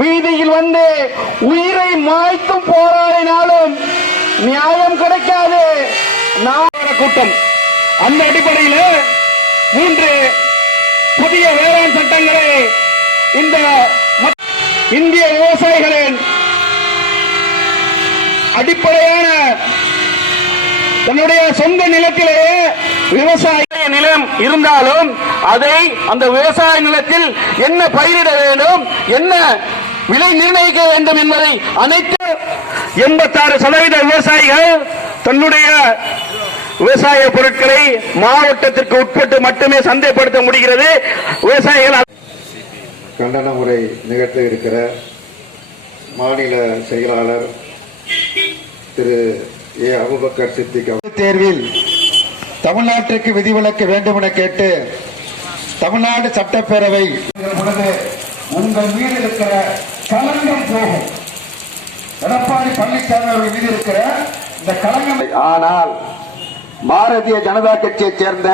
வீதியில் வந்து உயிரை மாய்க்கும் போராடினாலும் நியாயம் கிடைக்காது. கூட்டம் அந்த அடிப்படையில் 3 புதிய வேளாண் சட்டங்களை இந்த இந்திய விவசாயிகளின் அடிப்படையான தன்னுடைய சொந்த நிலத்திலேயே விவசாய நிலம் இருந்தாலும் அதை அந்த விவசாய நிலத்தில் என்ன பயிரிட வேண்டும், என்ன விலை நிர்ணயிக்க வேண்டும் என்பதை அனைத்து 86% விவசாயிகள் தன்னுடைய விவசாய பொருட்களை மாவட்டத்திற்கு உட்பட்டு மட்டுமே சந்தைப்படுத்த முடிகிறது. விவசாயிகள் கண்டன உரை நிகழ்த்த இருக்கிற மாநில செயலாளர் திரு ஏ அபூபக்கர் சித்திக் தேர்வில் தமிழ்நாட்டிற்கு விதிவிலக்கு வேண்டும் என கேட்டு தமிழ்நாடு சட்டப்பேரவை உங்கள் மீது இருக்கிற களங்கம் போகும். எடப்பாடி பழனிசாமி அவர்கள் மீது இருக்கிற இந்த களங்கம். ஆனால் பாரதிய ஜனதா கட்சியைச் சேர்ந்த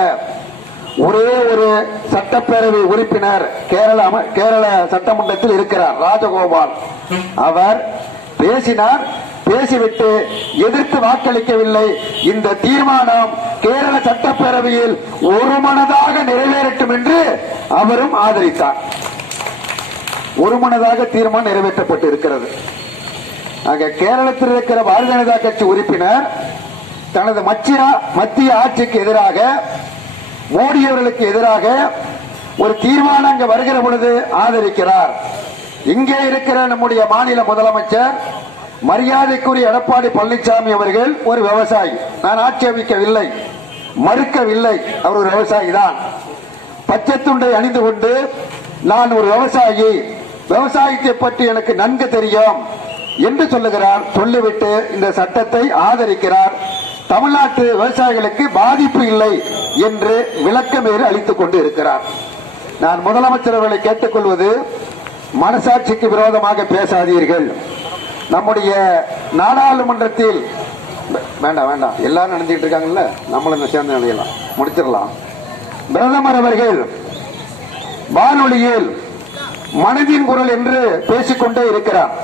ஒரே ஒரு சட்டப்பேரவை உறுப்பினர் கேரள சட்டமன்றத்தில் இருக்கிறார், ராஜகோபால். அவர் பேசினார், பேசிவிட்டு எதிர்த்து வாக்களிக்கவில்லை. இந்த தீர்மானம் கேரள சட்டப்பேரவையில் ஒருமனதாக நிறைவேறட்டும் என்று அவரும் ஆதரித்தார். ஒருமனதாக தீர்மானம் நிறைவேற்றப்பட்டு இருக்கிறது. ஆக கேரளத்தில் இருக்கிற பாரதிய ஜனதா கட்சி உறுப்பினர் தனது மத்திய ஆட்சிக்கு எதிராக, மோடி அவர்களுக்கு எதிராக ஒரு தீர்மானம் அங்கு வருகிற பொழுது ஆதரிக்கிறார். இங்கே இருக்கிற நம்முடைய மாநில முதலமைச்சர் மரியாதைக்குரிய எடப்பாடி பழனிசாமி அவர்கள் ஒரு விவசாயி. நான் ஆட்சேபிக்கவில்லை, மறுக்கவில்லை, அவர் ஒரு விவசாயி தான். பச்சை துண்டை அணிந்து கொண்டு நான் ஒரு விவசாயி, விவசாயத்தை பற்றி எனக்கு நன்கு தெரியும் என்று சொல்லுகிறார். சொல்லிவிட்டு இந்த சட்டத்தை ஆதரிக்கிறார். தமிழ்நாட்டு விவசாயிகளுக்கு பாதிப்பு இல்லை என்று விளக்கமேறு அளித்துக் கொண்டு இருக்கிறார். நான் முதலமைச்சர் அவர்களை கேட்டுக்கொள்வது, மனசாட்சிக்கு விரோதமாக பேசாதீர்கள். நம்முடைய நாடாளுமன்றத்தில் வேண்டாம் எல்லாரும் நினைச்சிட்டு இருக்காங்கல்ல, நம்மளும் சேர்ந்து நினைக்கலாம், முடிச்சிடலாம். பிரதமர் அவர்கள் வானொலியில் மனதின் குரல் என்று பேசிக்கொண்டே இருக்கிறார்.